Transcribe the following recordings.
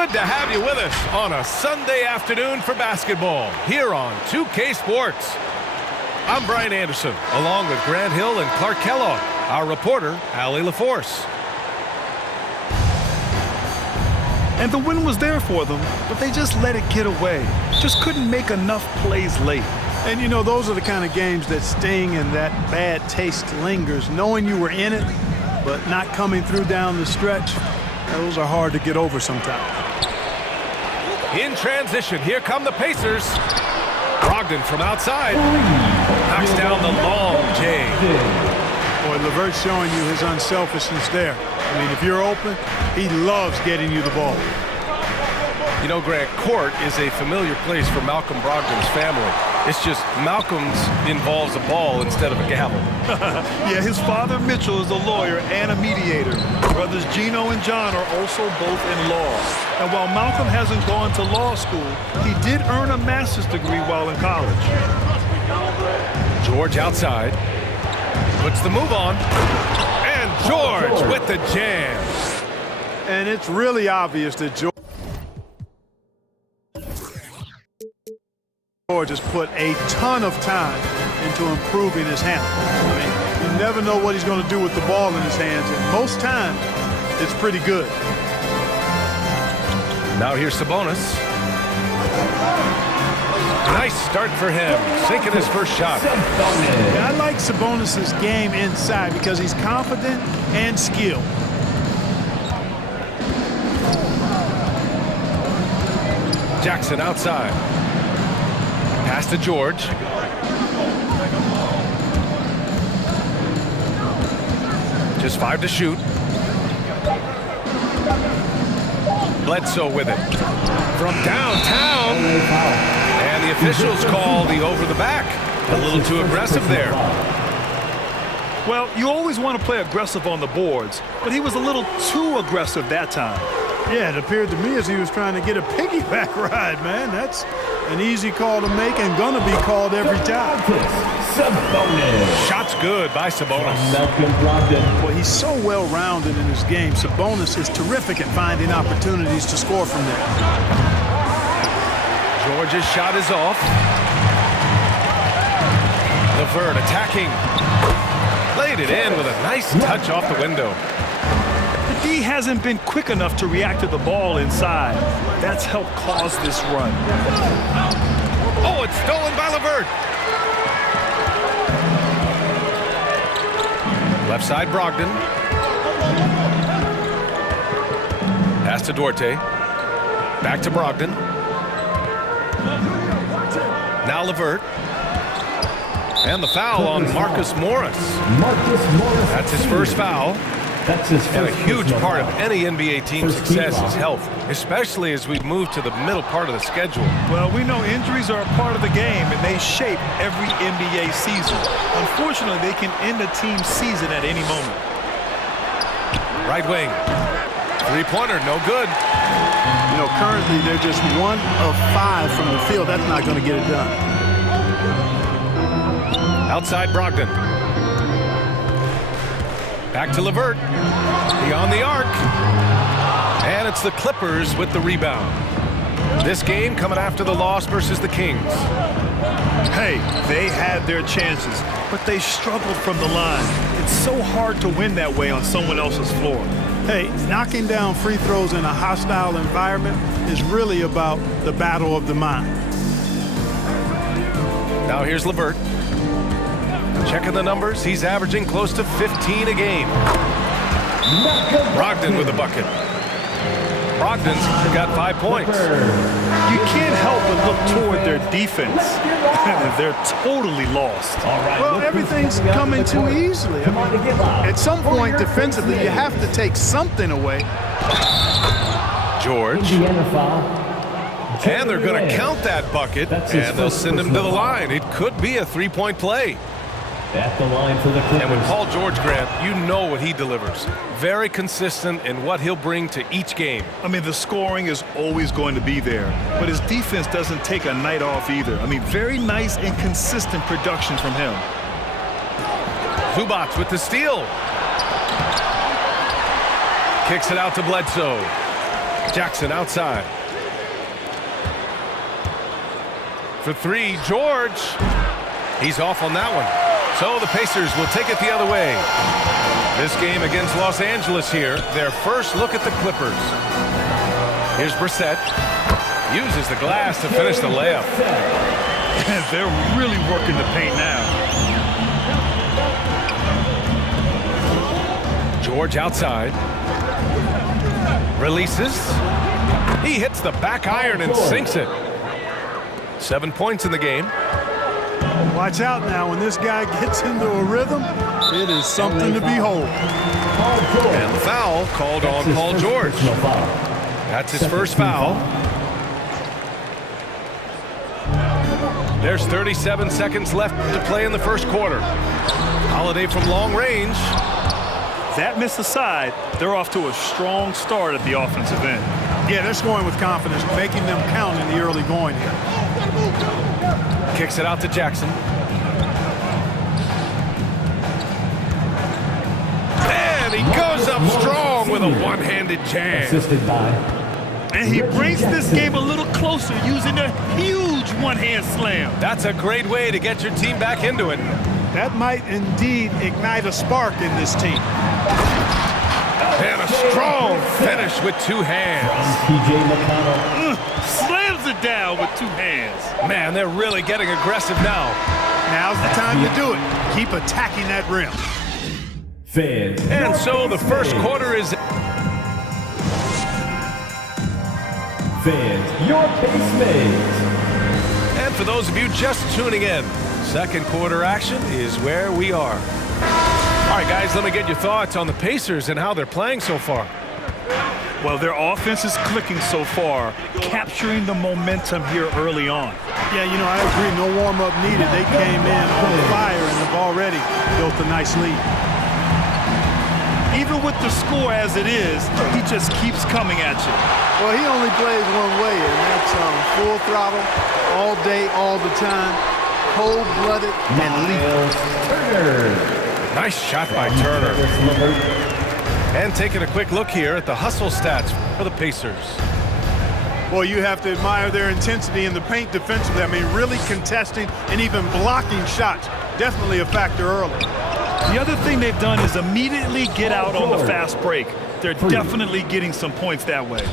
Good to have you with us on a Sunday afternoon for basketball here on 2K Sports. I'm Brian Anderson, along with Grant Hill and Clark Kellogg, our reporter, Allie LaForce. And the win was there for them, but they just let it get away. Just couldn't make enough plays late. And, you know, those are the kind of games that sting and that bad taste lingers. Knowing you were in it, but not coming through down the stretch, those are hard to get over sometimes. In transition, here come the Pacers. Brogdon from outside. Knocks down the long J. Boy, LeVert's showing you his unselfishness there. I mean, if you're open, he loves getting you the ball. You know, Grant, court is a familiar place for Malcolm Brogdon's family. It's just Malcolm's involves a ball instead of a gavel. Yeah, his father Mitchell is a lawyer and a mediator. Brothers Gino and John are also both in law. And while Malcolm hasn't gone to law school, he did earn a master's degree while in college. George outside. Puts the move on. And George with the jam. And it's really obvious that George has put a ton of time into improving his handle. I mean, you never know what he's going to do with the ball in his hands, and most times it's pretty good. Now here's Sabonis. Nice start for him, sinking his first shot. Yeah, I like Sabonis' game inside because he's confident and skilled. Jackson outside. Pass to George. Just 5 to shoot. Bledsoe with it. From downtown. And the officials call the over the back. A little too aggressive there. Well, you always want to play aggressive on the boards, but he was a little too aggressive that time. Yeah, it appeared to me as he was trying to get a piggyback ride, man. That's an easy call to make and gonna be called every time. Shots good by Sabonis. Well, he's so well-rounded in his game. Sabonis is terrific at finding opportunities to score from there. George's shot is off. LeVert attacking. Laid it in with a nice touch off the window. He hasn't been quick enough to react to the ball inside. That's helped cause this run. Oh, it's stolen by LeVert. Left side, Brogdon. Pass to Duarte. Back to Brogdon. Now LeVert. And the foul on Marcus Morris. That's his first foul. And a huge part of any NBA team's success is health, especially as we move to the middle part of the schedule. Well, we know injuries are a part of the game, and they shape every NBA season. Unfortunately, they can end a team's season at any moment. Right wing. Three-pointer, no good. You know, currently they're just 1 of 5 from the field. That's not going to get it done. Outside Brogdon. Back to LeVert. Beyond the arc. And it's the Clippers with the rebound. This game coming after the loss versus the Kings. Hey, they had their chances, but they struggled from the line. It's so hard to win that way on someone else's floor. Hey, knocking down free throws in a hostile environment is really about the battle of the mind. Now here's LeVert. Checking the numbers, he's averaging close to 15 a game. Brogdon with a bucket. Brogdon's got 5 points. You can't help but look toward their defense. They're totally lost. Well, everything's coming too easily. I mean, at some point defensively, you have to take something away. George. And they're going to count that bucket, and they'll send him to the line. It could be a three-point play. At the line for the Clippers. And with Paul George, Grant, you know what he delivers. Very consistent in what he'll bring to each game. I mean, the scoring is always going to be there, but his defense doesn't take a night off either. I mean, very nice and consistent production from him. Zubac with the steal. Kicks it out to Bledsoe. Jackson outside. For three, George. He's off on that one. So the Pacers will take it the other way. This game against Los Angeles here, their first look at the Clippers. Here's Brissett. Uses the glass to finish the layup. They're really working the paint now. George outside. Releases. He hits the back iron and sinks it. 7 points in the game. Watch out now. When this guy gets into a rhythm, it is something to behold. And the foul called on Paul George. That's his first foul. There's 37 seconds left to play in the first quarter. Holiday from long range. That miss aside, they're off to a strong start at the offensive end. Yeah, they're scoring with confidence, making them count in the early going here. Kicks it out to Jackson. And he goes up strong with a one-handed jam. Assisted by. And he brings this game a little closer using a huge one-hand slam. That's a great way to get your team back into it. That might indeed ignite a spark in this team. And a strong finish with two hands. T.J. McConnell. Slams it down with two hands. Man, they're really getting aggressive now. Now's the time to do it. Keep attacking that rim. Fans. And so the first quarter is... Fans, your basement. And for those of you just tuning in, second quarter action is where we are. All right, guys, let me get your thoughts on the Pacers and how they're playing so far. Well, their offense is clicking so far, capturing the momentum here early on. Yeah, you know, I agree. No warm-up needed. They came in on fire and have already built a nice lead. Even with the score as it is, he just keeps coming at you. Well, he only plays one way, and that's full throttle, all day, all the time, cold-blooded and lethal. Nice shot by Turner. And taking a quick look here at the hustle stats for the Pacers. Well, you have to admire their intensity in the paint defensively. I mean, really contesting and even blocking shots. Definitely a factor early. The other thing they've done is immediately get out on the fast break. They're definitely getting some points that way.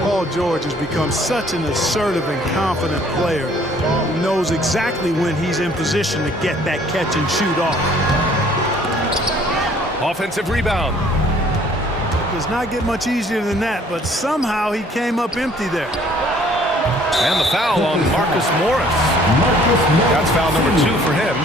Paul George has become such an assertive and confident player who knows exactly when he's in position to get that catch and shoot off. Offensive rebound. Does not get much easier than that, but somehow he came up empty there. And the foul on Marcus Morris. That's foul number 2 for him.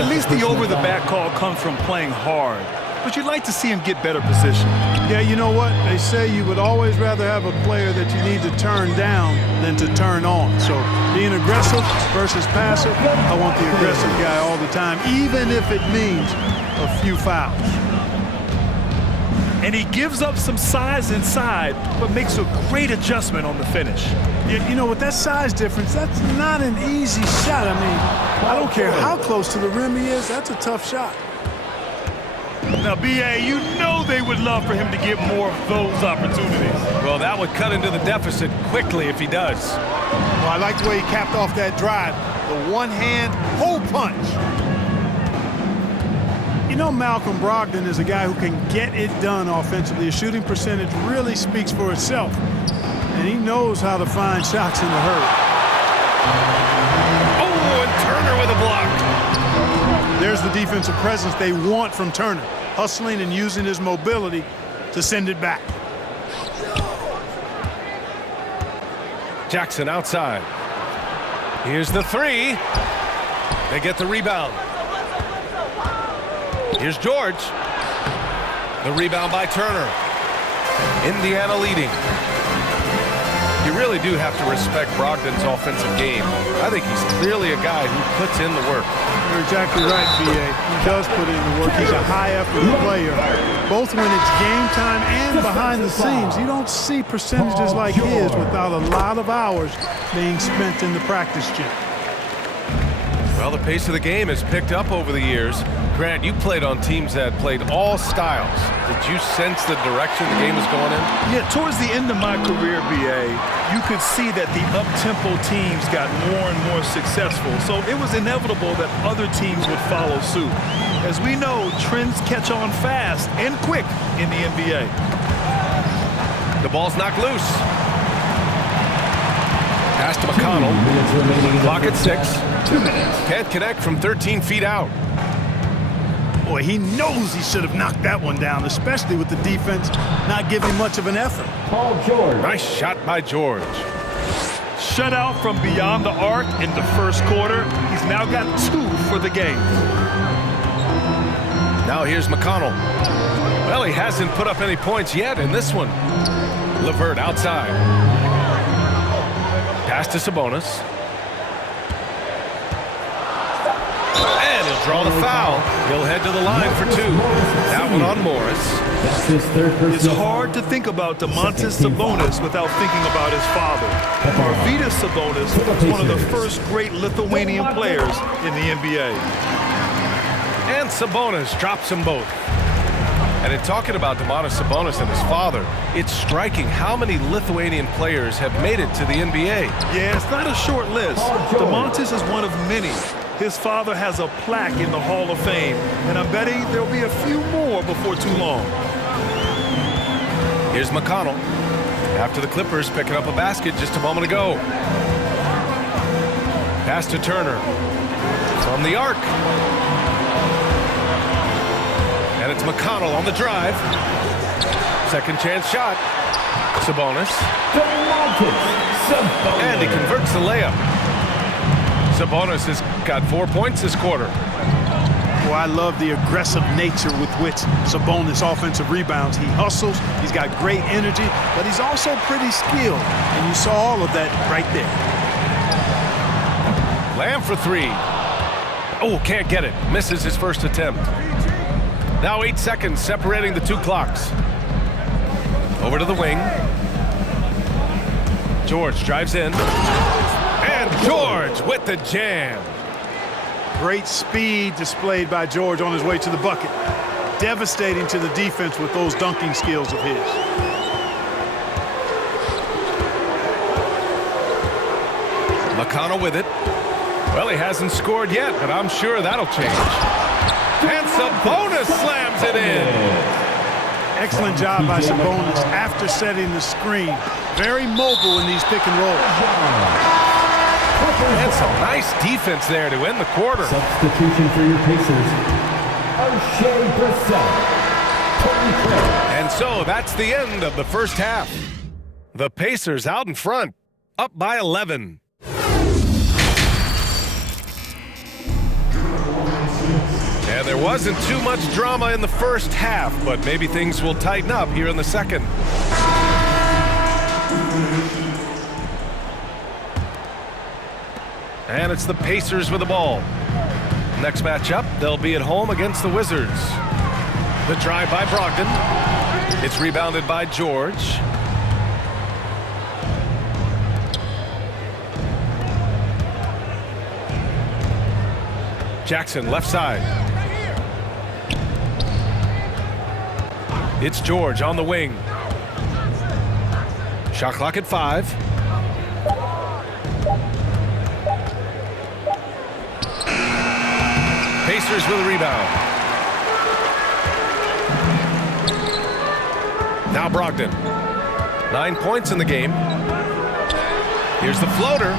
At least the over-the-back call comes from playing hard, but you'd like to see him get better position. Yeah, you know what? They say you would always rather have a player that you need to turn down than to turn on. So being aggressive versus passive, I want the aggressive guy all the time, even if it means a few fouls. And he gives up some size inside, but makes a great adjustment on the finish. Yeah, you know, with that size difference, that's not an easy shot. I mean, I don't care how close to the rim he is, that's a tough shot. Now, B.A., you know they would love for him to get more of those opportunities. Well, that would cut into the deficit quickly if he does. Well, I like the way he capped off that drive. The one-hand hole punch. You know, Malcolm Brogdon is a guy who can get it done offensively. His shooting percentage really speaks for itself. And he knows how to find shots in a hurry. Oh, and Turner with a block. There's the defensive presence they want from Turner, hustling and using his mobility to send it back. Jackson outside. Here's the three. They get the rebound. Here's George. The rebound by Turner. Indiana leading. You really do have to respect Brogdon's offensive game. I think he's clearly a guy who puts in the work. You're exactly right, B.A. He does put in the work. He's a high-effort player, both when it's game time and behind the scenes. You don't see percentages like his without a lot of hours being spent in the practice gym. Well, the pace of the game has picked up over the years. Grant, you played on teams that played all styles. Did you sense the direction the game was going in? Yeah, towards the end of my career, BA, you could see that the up-tempo teams got more and more successful. So it was inevitable that other teams would follow suit. As we know, trends catch on fast and quick in the NBA. The ball's knocked loose. Pass to McConnell. Clock at 6. Can't connect from 13 feet out. Boy, he knows he should have knocked that one down, especially with the defense not giving much of an effort. Paul George. Nice shot by George. Shutout from beyond the arc in the first quarter. He's now got 2 for the game. Now here's McConnell. Well, he hasn't put up any points yet in this one. LeVert outside. Pass to Sabonis. And he'll draw the foul. He'll head to the line for 2. That one on Morris. That's his third personal. It's hard to think about Domantas Sabonis without thinking about his father. Arvydas Sabonis was one of the first great Lithuanian players in the NBA. And Sabonis drops them both. And in talking about Domantas Sabonis and his father, it's striking how many Lithuanian players have made it to the NBA. Yeah, it's not a short list. Domantas is one of many. His father has a plaque in the Hall of Fame, and I'm betting there'll be a few more before too long. Here's McConnell. After the Clippers picking up a basket just a moment ago. Pass to Turner. From the arc. And it's McConnell on the drive. Second chance shot. Sabonis. And he converts the layup. Sabonis has got 4 points this quarter. Boy, I love the aggressive nature with which Sabonis offensive rebounds. He hustles, he's got great energy, but he's also pretty skilled. And you saw all of that right there. Lamb for 3. Oh, can't get it. Misses his first attempt. Now 8 seconds separating the 2 clocks. Over to the wing. George drives in. And George with the jam. Great speed displayed by George on his way to the bucket. Devastating to the defense with those dunking skills of his. McConnell with it. Well, he hasn't scored yet, but I'm sure that'll change. And Sabonis slams it in. Excellent job by Sabonis after setting the screen. Very mobile in these pick and rolls. And some nice defense there to end the quarter. Substitution for your Pacers. O'Shea Brissett. And so that's the end of the first half. The Pacers out in front, up by 11. And there wasn't too much drama in the first half, but maybe things will tighten up here in the second. And it's the Pacers with the ball. Next matchup, they'll be at home against the Wizards. The drive by Brogdon. It's rebounded by George. Jackson, left side. It's George on the wing. Shot clock at 5. Pacers with a rebound. Now Brogdon. 9 points in the game. Here's the floater.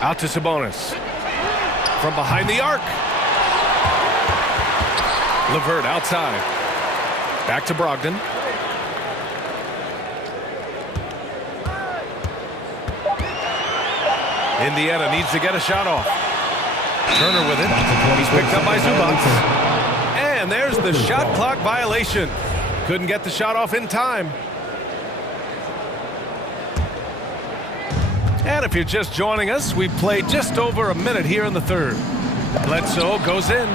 Out to Sabonis. From behind the arc. LeVert outside. Back to Brogdon. Indiana needs to get a shot off. Turner with it. He's picked up by Zubac. And there's the shot clock violation. Couldn't get the shot off in time. And if you're just joining us, we've played just over a minute here in the third. Bledsoe goes in.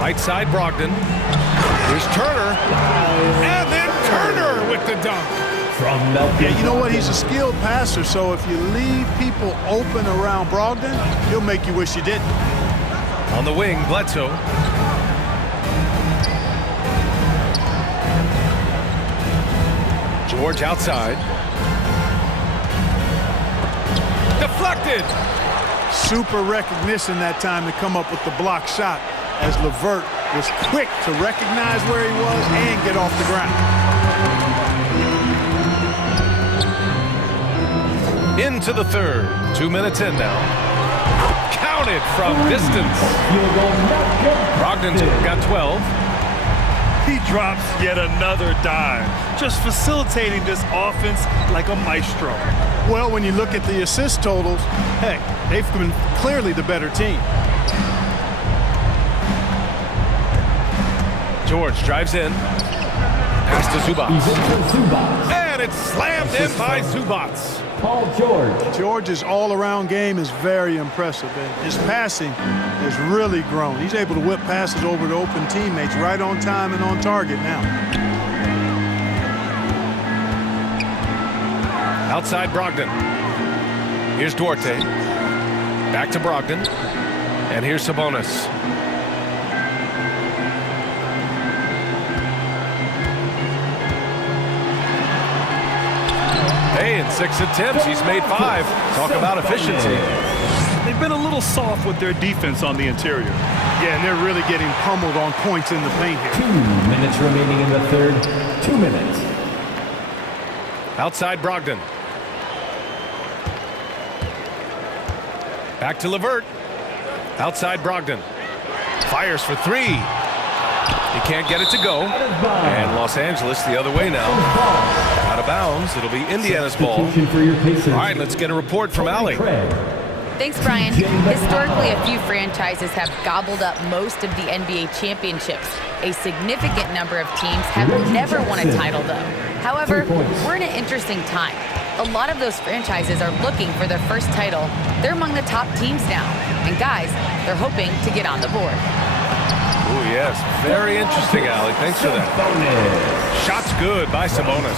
Right side, Brogdon. Here's Turner. And then Turner with the dunk. Yeah, you know what? He's a skilled passer, so if you leave people open around Brogdon, he'll make you wish you didn't. On the wing, Bledsoe. George outside. Deflected. Super recognition that time to come up with the block shot, as LeVert was quick to recognize where he was and get off the ground. Into the third. 2 minutes in now. Counted from distance. Brogdon's got 12. He drops yet another dime, just facilitating this offense like a maestro. Well, when you look at the assist totals, heck, they've been clearly the better team. George drives in. Pass to Zubac. And it's slammed in by Zubac. Paul George. George's all-around game is very impressive, and his passing has really grown. He's able to whip passes over to open teammates right on time and on target now. Outside Brogdon. Here's Duarte. Back to Brogdon. And here's Sabonis. Hey, in 6 attempts, he's made 5. Talk about efficiency. They've been a little soft with their defense on the interior. Yeah, and they're really getting pummeled on points in the paint here. 2 minutes remaining in the third. 2 minutes. Outside Brogdon. Back to LeVert. Outside Brogdon. Fires for 3. He can't get it to go. And Los Angeles the other way now. Out of bounds. It'll be Indiana's ball. All right, let's get a report from Allie. Thanks, Brian. Historically, a few franchises have gobbled up most of the NBA championships. A significant number of teams have never won a title, though. However, we're in an interesting time. A lot of those franchises are looking for their first title. They're among the top teams now. And guys, they're hoping to get on the board. Oh, yes. Very interesting, Allie. Thanks for that. Shot's good by Sabonis.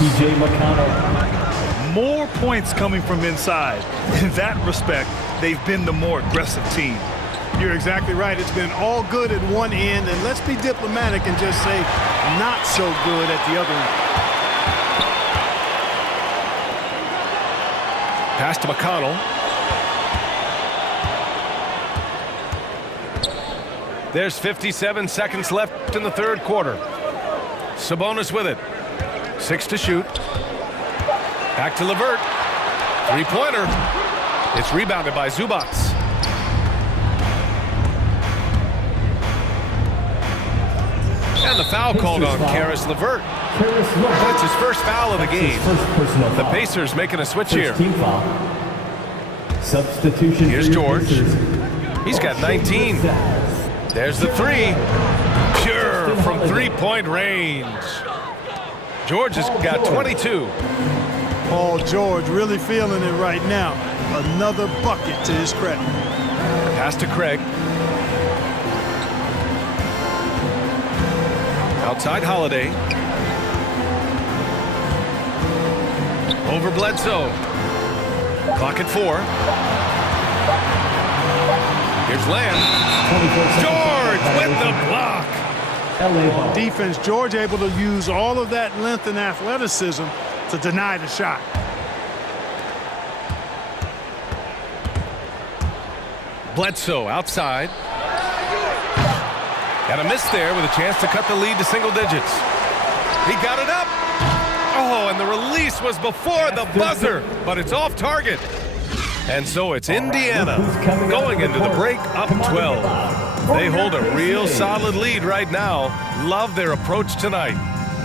More points coming from inside. In that respect, they've been the more aggressive team. You're exactly right. It's been all good at one end, and let's be diplomatic and just say not so good at the other end. Pass to McConnell. There's 57 seconds left in the third quarter. Sabonis with it. 6 to shoot. Back to LeVert. 3-pointer. It's rebounded by Zubac. And the foul called on Karis LeVert. That's his first foul of the game. The Pacers making a switch here. Substitution. Here's George. He's got 19. There's the 3. Pure from 3-point range. George has got 22. Paul George really feeling it right now. Another bucket to his credit. Pass to Craig. Outside Holiday. Over Bledsoe. Clock at 4. Here's Lamb. George with the block. On defense, George able to use all of that length and athleticism to deny the shot. Bledsoe outside. Got a miss there with a chance to cut the lead to single digits. He got it up. Oh, and the release was before the buzzer, but it's off target. And so it's Indiana going into the break up 12. They hold a real solid lead right now. Love their approach tonight.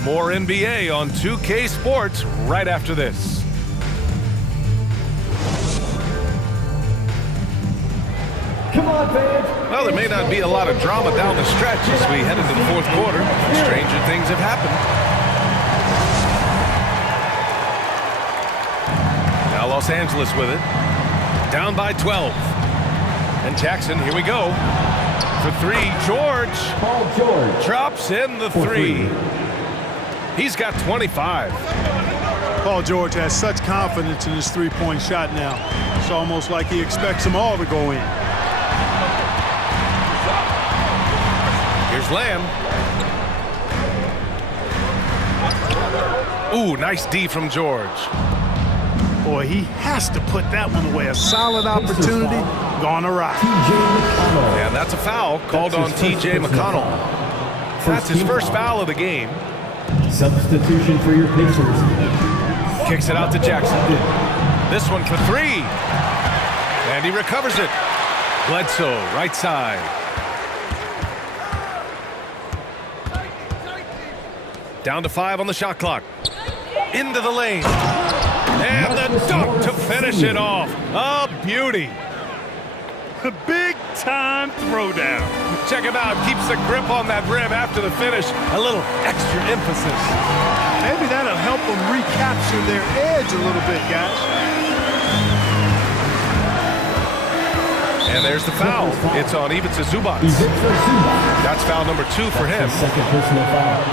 More NBA on 2K Sports right after this. Come on, fans. Well, there may not be a lot of drama down the stretch as we head into the fourth quarter. Stranger things have happened. Now Los Angeles with it. Down by 12. And Jackson, here we go. For 3, George. Paul George Drops in the 3. He's got 25. Paul George has such confidence in his three-point shot now. It's almost like he expects them all to go in. Here's Lamb. Ooh, nice D from George. Boy, he has to put that one away. A solid opportunity gone awry. And that's a foul called on T.J. McConnell. That's his first foul of the game. Substitution for your Pacers. Kicks it out to Jackson. This one for three. And he recovers it. Bledsoe, right side. Down to 5 on the shot clock. Into the lane. And the dunk to finish it off. A beauty. A big-time throwdown. Check him out. Keeps the grip on that rim after the finish. A little extra emphasis. Maybe that'll help them recapture their edge a little bit, guys. And there's the foul. It's on Ivica Zubac. That's foul number 2 for him. Second personal foul.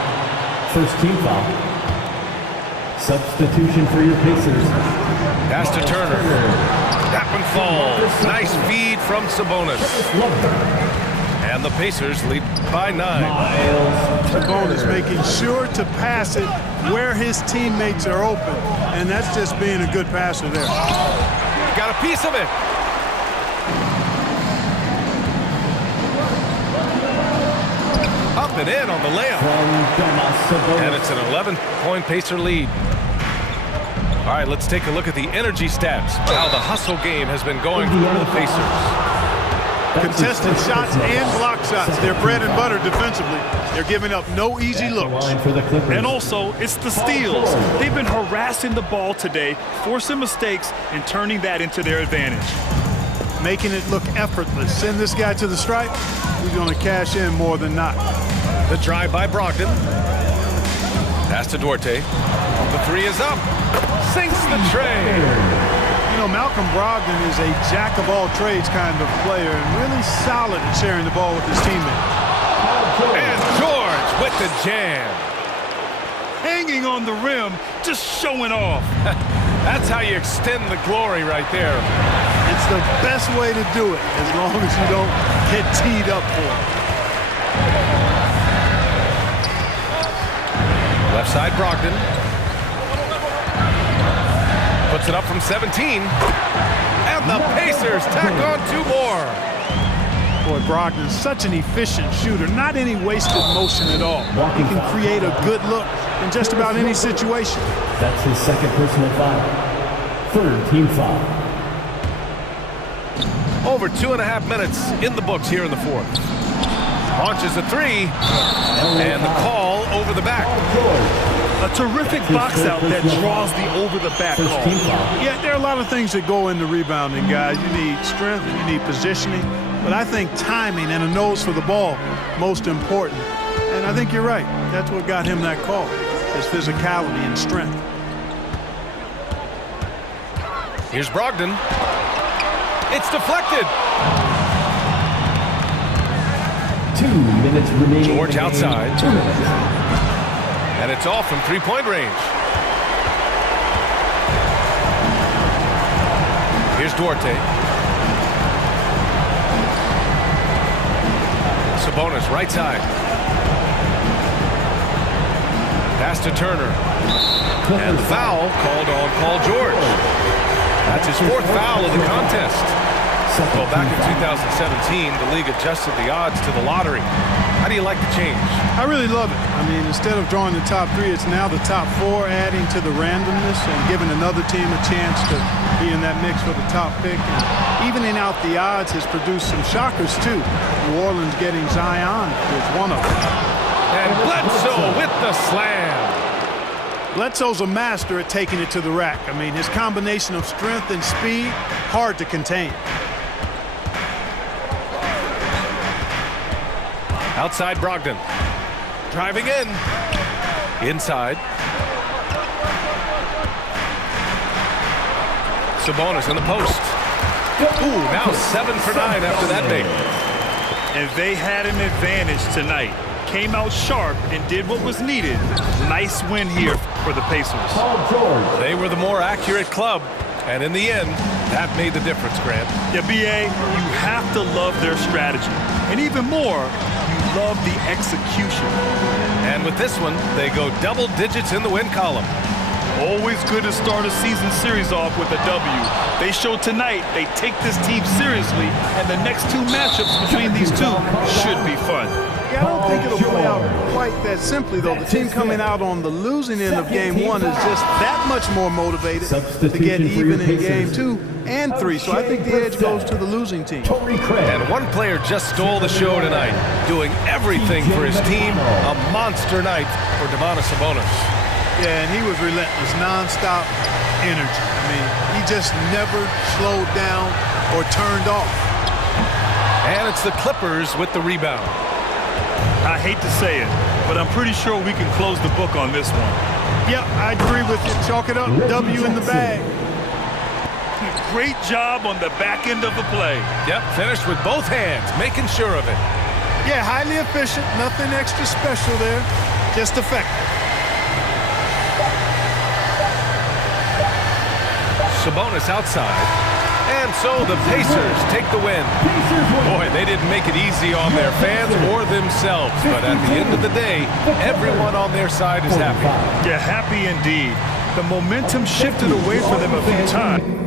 First team foul. Substitution for your Pacers. Pass to Turner. That one falls. Nice feed from Sabonis. And the Pacers lead by 9. Sabonis making sure to pass it where his teammates are open. And that's just being a good passer there. Got a piece of it. Up and in on the layup. And it's an 11-point Pacer lead. All right, let's take a look at the energy stats. How the hustle game has been going for the Pacers. Contested shots and block shots. They're bread and butter defensively. They're giving up no easy looks. And also, it's the steals. They've been harassing the ball today, forcing mistakes, and turning that into their advantage. Making it look effortless. Send this guy to the stripe. He's going to cash in more than not. The drive by Brogdon. Pass to Duarte. The three is up. Sinks the tray. You know, Malcolm Brogdon is a jack-of-all-trades kind of player and really solid at sharing the ball with his teammates. And George with the jam. Hanging on the rim, just showing off. That's how you extend the glory right there. It's the best way to do it, as long as you don't get teed up for it. Left side, Brogdon. Puts it up from 17. And the Pacers tack on 2 more. Boy, Brogdon's such an efficient shooter. Not any wasted motion at all. He can create a good look in just about any situation. That's his second personal foul. Third team foul. Over 2.5 minutes in the books here in the fourth. Launches a 3. And the call over the back. A terrific box out that draws the over-the-back call. Yeah, there are a lot of things that go into rebounding, guys. You need strength, you need positioning, but I think timing and a nose for the ball, most important. And I think you're right. That's what got him that call, his physicality and strength. Here's Brogdon. It's deflected. 2 minutes remaining. George outside. 2 minutes. And it's off from 3-point range. Here's Duarte. Sabonis, right side. Pass to Turner. And foul called on Paul George. That's his 4th foul of the contest. Well, back in 2017, the league adjusted the odds to the lottery. How do you like the change? I really love it. I mean, instead of drawing the top 3, it's now the top 4, adding to the randomness and giving another team a chance to be in that mix for the top pick. And evening out the odds has produced some shockers, too. New Orleans getting Zion was one of them. And Bledsoe with the slam. Bledsoe's a master at taking it to the rack. I mean, his combination of strength and speed, hard to contain. Outside Brogdon. Driving in. Inside. Sabonis in the post. Ooh, now 7 for 9 after that make. And they had an advantage tonight. Came out sharp and did what was needed. Nice win here for the Pacers. They were the more accurate club, and in the end, that made the difference, Grant. Yeah, B.A., you have to love their strategy. And even more, you love the execution. And with this one, they go double digits in the win column. Always good to start a season series off with a W. They showed tonight they take this team seriously, and the next two matchups between these two should be fun. Yeah, I don't think it'll play out quite that simply, though. The team coming out on the losing end of game one is just that much more motivated to get even in game 2 and 3. So I think the edge goes to the losing team. And one player just stole the show tonight, doing everything for his team. A monster night for Domantas Sabonis. Yeah, and he was relentless, nonstop energy. I mean, he just never slowed down or turned off. And it's the Clippers with the rebound. I hate to say it, but I'm pretty sure we can close the book on this one. Yep, I agree with you. Chalk it up, W in the bag. Great job on the back end of the play. Yep, finished with both hands, making sure of it. Yeah, highly efficient, nothing extra special there, just effective. Sabonis outside. And so the Pacers take the win. Boy, they didn't make it easy on their fans or themselves, but at the end of the day, everyone on their side is happy. Yeah, happy indeed. The momentum shifted away from them a few times.